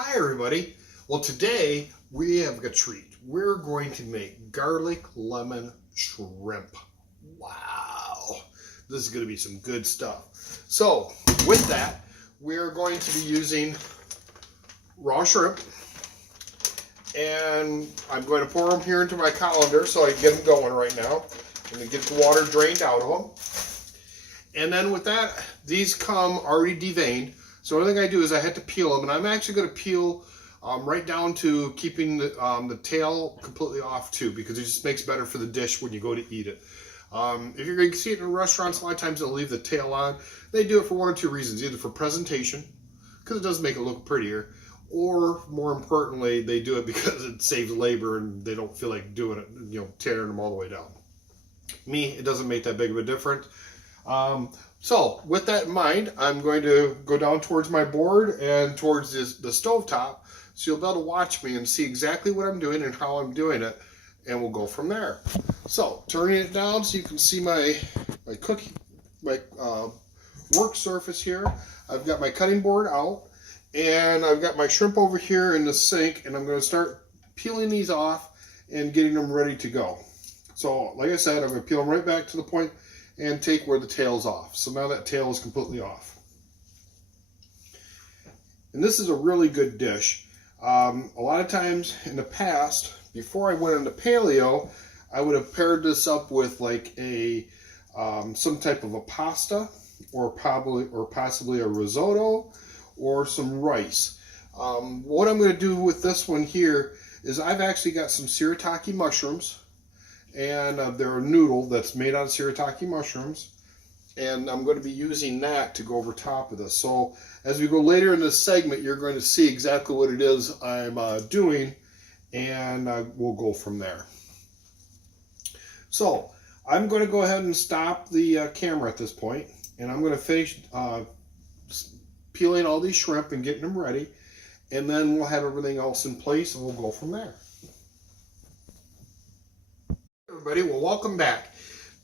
Hi everybody. Well, today we have a treat. We're going to make garlic lemon shrimp. Wow. This is going to be some good stuff. So with that, we're going to be using raw shrimp. And I'm going to pour them here into my colander so I can get them going right now. I'm going to get the water drained out of them. And then with that, these come already deveined. So the only thing I do is I had to peel them, and I'm actually going to peel right down to keeping the tail completely off too, because it just makes better for the dish when you go to eat it. If you're going to see it in restaurants, a lot of times they'll leave the tail on. They do it for one or two reasons, either for presentation, because it does make it look prettier, or more importantly, they do it because it saves labor and they don't feel like doing it, tearing them all the way down. Me, it doesn't make that big of a difference. So with that in mind, I'm going to go down towards my board and towards the stove top, so you'll be able to watch me and see exactly what I'm doing and how I'm doing it, and we'll go from there. So turning it down so you can see my work surface here. I've got my cutting board out, and I've got my shrimp over here in the sink, and I'm going to start peeling these off and getting them ready to go. So like I said, I'm going to peel them right back to the point and take where the tail's off. So now that tail is completely off. And this is a really good dish. A lot of times in the past, before I went into paleo, I would have paired this up with like some type of a pasta, or possibly a risotto, or some rice. What I'm going to do with this one here is I've actually got some Shiritaki mushrooms, and they're a noodle that's made out of Shiritaki mushrooms, and I'm going to be using that to go over top of this. So as we go later in this segment, you're going to see exactly what it is I'm doing, and we'll go from there. So I'm going to go ahead and stop the camera at this point, and I'm going to finish peeling all these shrimp and getting them ready, and then we'll have everything else in place and we'll go from there. Everybody, well, welcome back.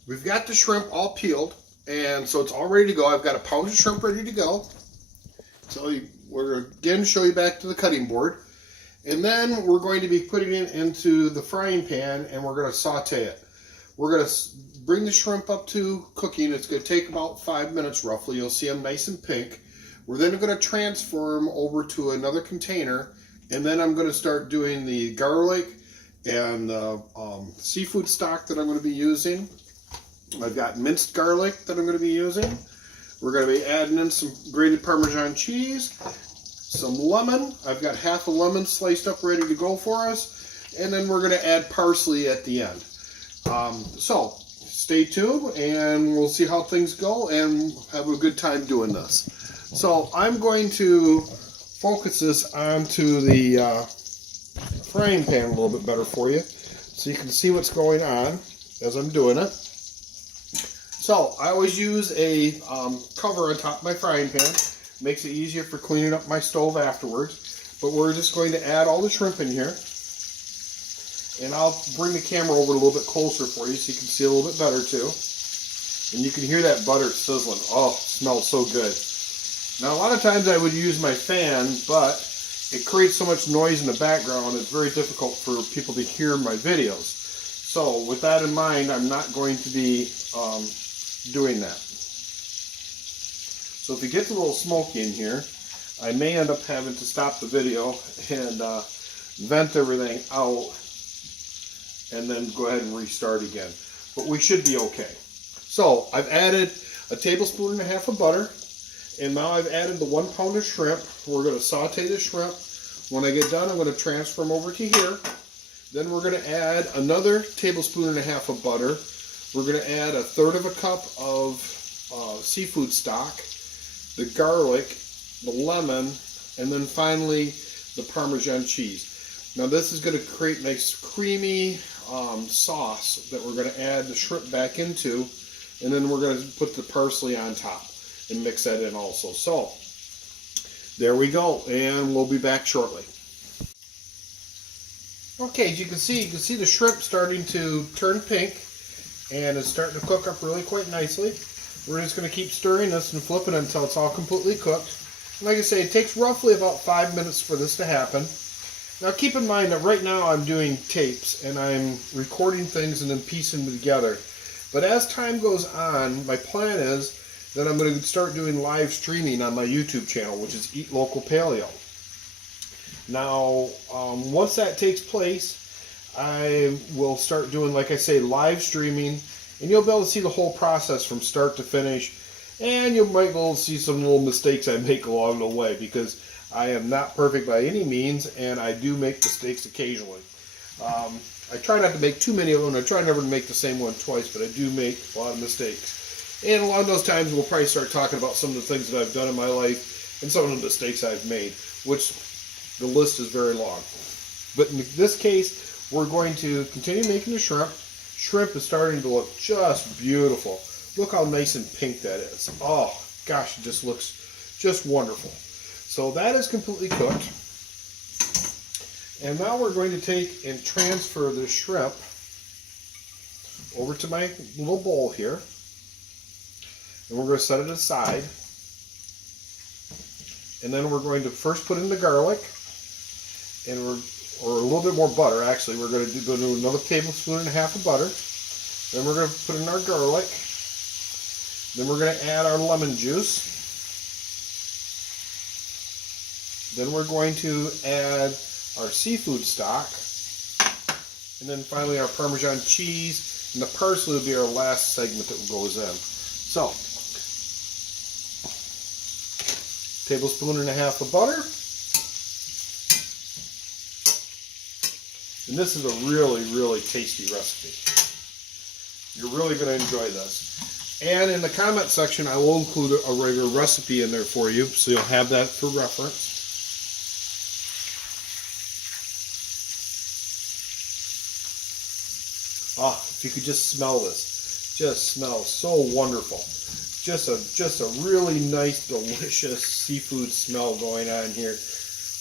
We've got the shrimp all peeled, and so it's all ready to go. I've got a pound of shrimp ready to go. So we're going to again show you back to the cutting board, and then we're going to be putting it into the frying pan, and we're going to saute it. We're going to bring the shrimp up to cooking. It's going to take about 5 minutes roughly. You'll see them nice and pink. We're then going to transfer them over to another container, and then I'm going to start doing the garlic and seafood stock that I'm going to be using. I've got minced garlic that I'm going to be using. We're going to be adding in some grated Parmesean cheese, some lemon. I've got half a lemon sliced up ready to go for us, and then we're going to add parsley at the end. So stay tuned and we'll see how things go and have a good time doing this. So I'm going to focus this onto the frying pan a little bit better for you, so you can see what's going on as I'm doing it. So I always use a cover on top of my frying pan. Makes it easier for cleaning up my stove afterwards. But we're just going to add all the shrimp in here, and I'll bring the camera over a little bit closer for you so you can see a little bit better too. And you can hear that butter sizzling. Oh, it smells so good. Now a lot of times I would use my fan, but it creates so much noise in the background, it's very difficult for people to hear my videos. So with that in mind, I'm not going to be doing that. So if it gets a little smoky in here, I may end up having to stop the video and vent everything out and then go ahead and restart again. But we should be okay. So I've added a tablespoon and a half of butter. And now I've added the 1 pound of shrimp. We're going to saute the shrimp. When I get done, I'm going to transfer them over to here. Then we're going to add another tablespoon and a half of butter. We're going to add 1/3 of a cup of seafood stock, the garlic, the lemon, and then finally the Parmesean cheese. Now this is going to create a nice creamy sauce that we're going to add the shrimp back into, and then we're going to put the parsley on top and mix that in also. So there we go, and we'll be back shortly. Okay, as you can see the shrimp starting to turn pink, and it's starting to cook up really quite nicely. We're just going to keep stirring this and flipping it until it's all completely cooked. Like I say, it takes roughly about 5 minutes for this to happen. Now keep in mind that right now I'm doing tapes and I'm recording things and then piecing them together. But as time goes on, my plan is that I'm going to start doing live streaming on my YouTube channel, which is Eat Local Paleo. Now, once that takes place, I will start doing, like I say, live streaming, and you'll be able to see the whole process from start to finish, and you might be able to see some little mistakes I make along the way, because I am not perfect by any means, and I do make mistakes occasionally. I try not to make too many of them. I try never to make the same one twice, but I do make a lot of mistakes. And along those times, we'll probably start talking about some of the things that I've done in my life and some of the mistakes I've made, which the list is very long. But in this case, we're going to continue making the shrimp. Shrimp is starting to look just beautiful. Look how nice and pink that is. Oh, gosh, it just looks just wonderful. So that is completely cooked. And now we're going to take and transfer the shrimp over to my little bowl here. And we're going to set it aside. And then we're going to first put in the garlic, and or a little bit more butter actually. We're going to do another tablespoon and a half of butter. Then we're going to put in our garlic. Then we're going to add our lemon juice. Then we're going to add our seafood stock. And then finally our Parmesan cheese. And the parsley will be our last segment that goes in. So, tablespoon and a half of butter. And this is a really, really tasty recipe. You're really going to enjoy this. And in the comment section, I will include a regular recipe in there for you, so you'll have that for reference. Ah, if you could just smell this. Just smells so wonderful. Just a really nice, delicious seafood smell going on here.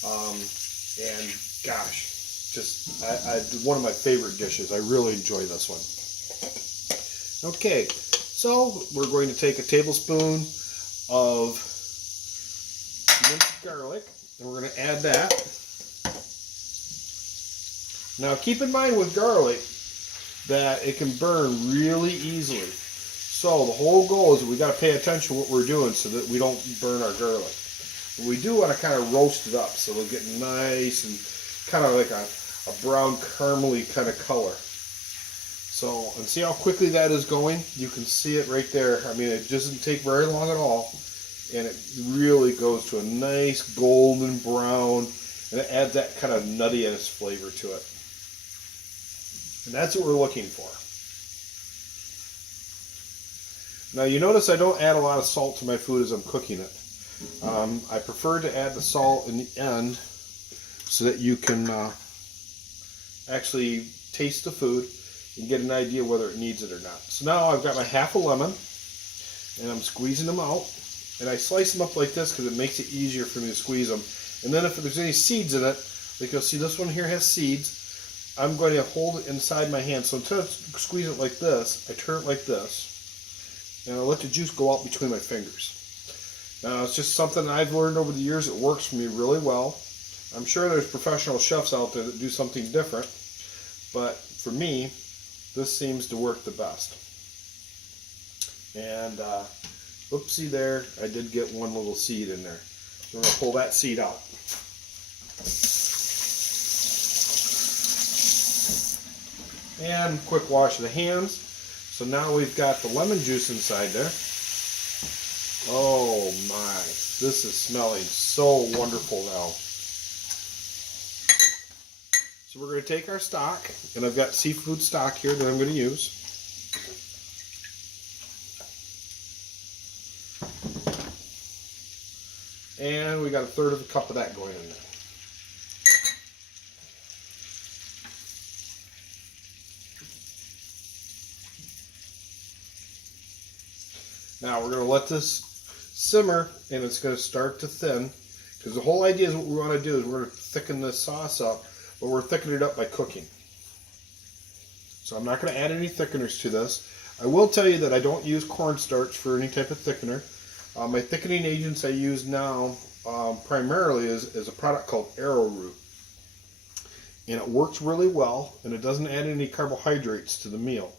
And gosh, one of my favorite dishes. I really enjoy this one. Okay, so we're going to take a tablespoon of minced garlic, and we're going to add that. Now keep in mind with garlic that it can burn really easily. So the whole goal is that we got to pay attention to what we're doing so that we don't burn our garlic. But we do want to kind of roast it up so it'll get nice and kind of like a brown caramely kind of color. So, and see how quickly that is going? You can see it right there. I mean, it doesn't take very long at all. And it really goes to a nice golden brown, and it adds that kind of nuttiness flavor to it. And that's what we're looking for. Now you notice I don't add a lot of salt to my food as I'm cooking it. I prefer to add the salt in the end so that you can actually taste the food and get an idea whether it needs it or not. So now I've got my half a lemon, and I'm squeezing them out. And I slice them up like this because it makes it easier for me to squeeze them. And then if there's any seeds in it, like you'll see this one here has seeds, I'm going to hold it inside my hand. So instead of squeezing it like this, I turn it like this, and I'll let the juice go out between my fingers. Now it's just something I've learned over the years. It works for me really well. I'm sure there's professional chefs out there that do something different, but for me, this seems to work the best. And oopsie there, I did get one little seed in there. So we're going to pull that seed out. And quick wash of the hands. So now we've got the lemon juice inside there. Oh my, this is smelling so wonderful now. So we're going to take our stock, and I've got seafood stock here that I'm going to use. And we got a third of a cup of that going in there. Now we're going to let this simmer, and it's going to start to thin, because the whole idea is what we want to do is we're going to thicken this sauce up, but we're thickening it up by cooking. So I'm not going to add any thickeners to this. I will tell you that I don't use cornstarch for any type of thickener. My thickening agents I use now primarily is a product called arrowroot. And it works really well, and it doesn't add any carbohydrates to the meal.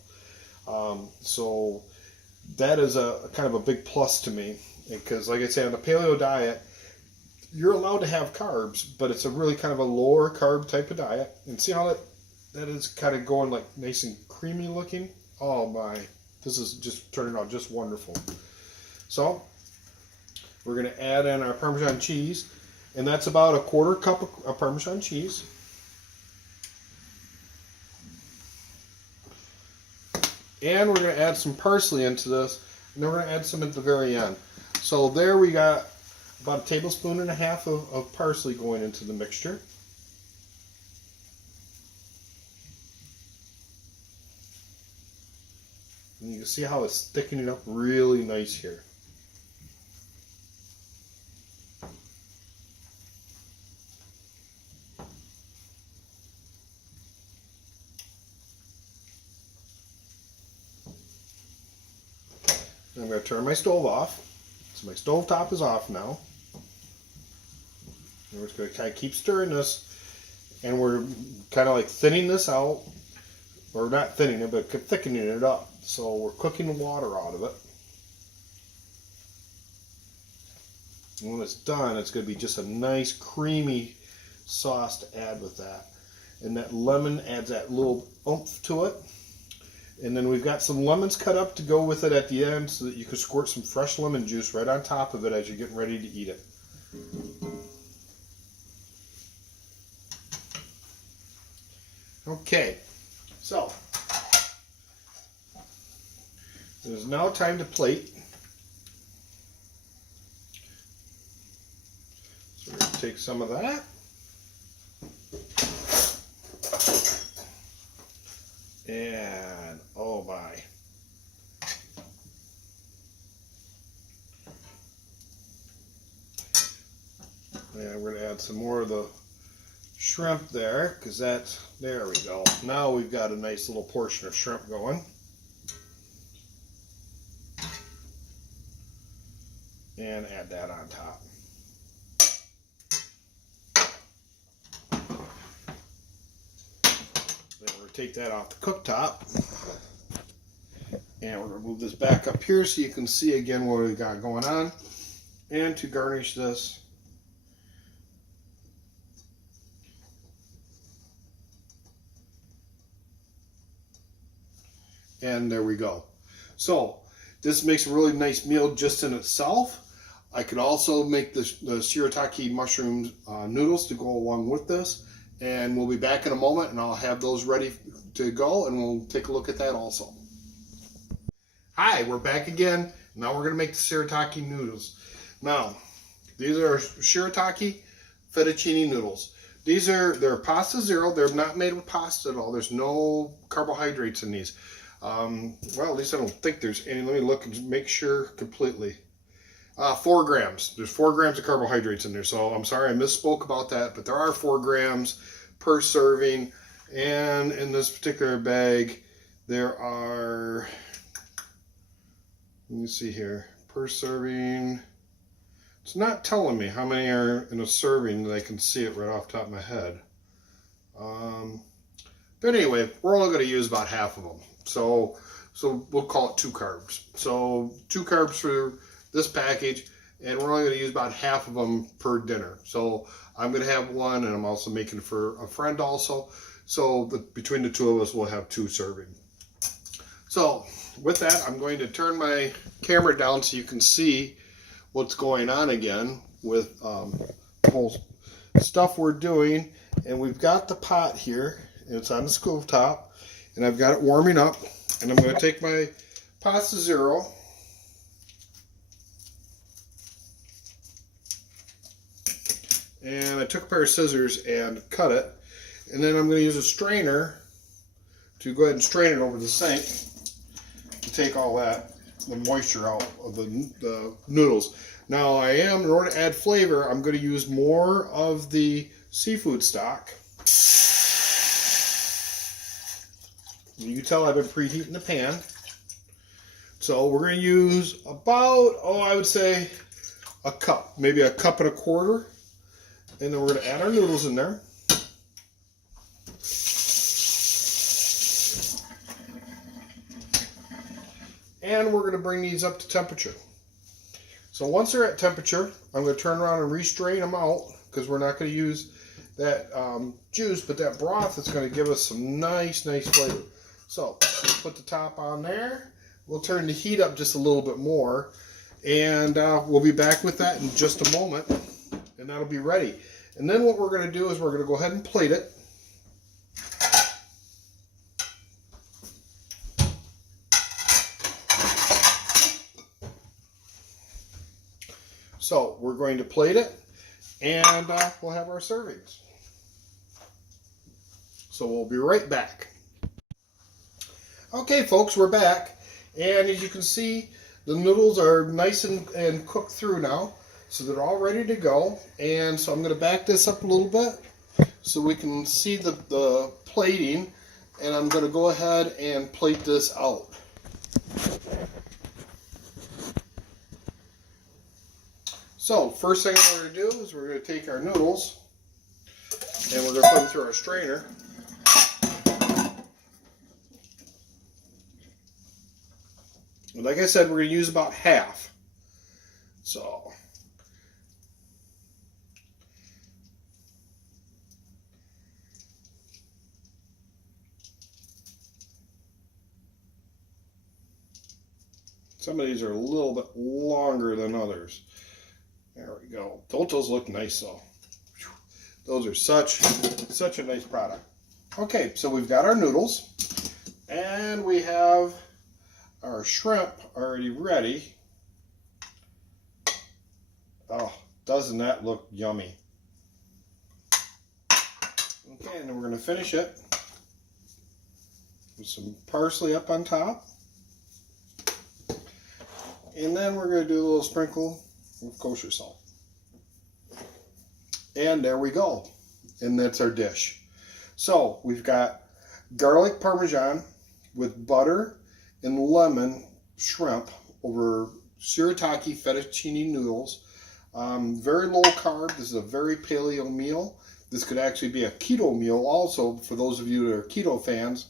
So that is a kind of a big plus to me, because like I say, on the paleo diet, you're allowed to have carbs, but it's a really kind of a lower carb type of diet. And see how that is kind of going like nice and creamy looking? Oh my, this is just turning out just wonderful. So we're going to add in our Parmesan cheese, and that's about a 1/4 cup of Parmesan cheese. And we're going to add some parsley into this, and then we're going to add some at the very end. So there we got about 1.5 tablespoons of parsley going into the mixture. And you can see how it's thickening up really nice here. I'm going to turn my stove off. So my stove top is off now. And we're just going to kind of keep stirring this. And we're kind of like thinning this out. Or not thinning it, but thickening it up. So we're cooking the water out of it. And when it's done, it's going to be just a nice creamy sauce to add with that. And that lemon adds that little oomph to it. And then we've got some lemons cut up to go with it at the end, so that you can squirt some fresh lemon juice right on top of it as you're getting ready to eat it. Okay, so it is now time to plate. So we're going to take some of that. And oh my. And we're going to add some more of the shrimp there, because there we go. Now we've got a nice little portion of shrimp going. And add that on top. Then we're going to take that off the cooktop. And we're going to move this back up here so you can see again what we've got going on. And to garnish this, and there we go. So this makes a really nice meal just in itself. I could also make the Shiritaki mushroom noodles to go along with this. And we'll be back in a moment, and I'll have those ready to go, and we'll take a look at that also. Hi, we're back again. Now we're going to make the Shiritaki noodles. Now, these are Shiritaki Fettacinni noodles. They're pasta zero. They're not made with pasta at all. There's no carbohydrates in these. Well, at least I don't think there's any. Let me look and make sure completely. 4 grams. There's 4 grams of carbohydrates in there. So I'm sorry I misspoke about that, but there are 4 grams per serving. And in this particular bag, there are, let me see here, per serving. It's not telling me how many are in a serving that I can see it right off the top of my head. But anyway, we're only going to use about half of them. So we'll call it 2 carbs. So 2 carbs for this package, and we're only going to use about half of them per dinner. So I'm going to have one, and I'm also making it for a friend also. So between the two of us, we'll have 2 serving. So with that, I'm going to turn my camera down so you can see what's going on again with the whole stuff we're doing. And we've got the pot here, and it's on the stove top, and I've got it warming up. And I'm going to take my pasta zero, and I took a pair of scissors and cut it, and then I'm going to use a strainer to go ahead and strain it over the sink to take all the moisture out of the noodles. Now in order to add flavor, I'm going to use more of the seafood stock. You can tell I've been preheating the pan. So we're going to use about, I would say a cup, maybe a cup and a quarter. And then we're going to add our noodles in there. And we're going to bring these up to temperature. So once they're at temperature, I'm going to turn around and re-strain them out, because we're not going to use that juice, but that broth is going to give us some nice flavor. So put the top on there. We'll turn the heat up just a little bit more, and we'll be back with that in just a moment, and that'll be ready. And then what we're going to do is we're going to go ahead and plate it. So we're going to plate it, and we'll have our servings. So we'll be right back. Okay, folks, we're back. And as you can see, the noodles are nice and cooked through now. So they're all ready to go. And so I'm going to back this up a little bit so we can see the plating. And I'm going to go ahead and plate this out. So first thing we're going to do is we're going to take our noodles and we're going to put them through our strainer. And like I said, we're going to use about half. So some of these are a little bit longer than others. There we go. Don't those look nice though? Those are such a nice product. Okay, so we've got our noodles and we have our shrimp already ready. Oh, doesn't that look yummy? Okay, and then we're going to finish it with some parsley up on top. And then we're going to do a little sprinkle of kosher salt. And there we go. And that's our dish. So we've got garlic parmesan with butter and lemon shrimp over Shiritaki fettuccine noodles. Very low carb. This is a very paleo meal. This could actually be a keto meal also for those of you that are keto fans.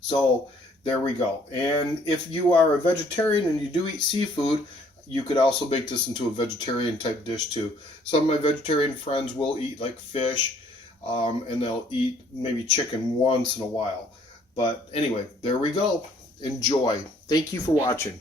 So there we go. And if you are a vegetarian and you do eat seafood, you could also make this into a vegetarian type dish too. Some of my vegetarian friends will eat like fish, and they'll eat maybe chicken once in a while. But anyway, there we go. Enjoy. Thank you for watching.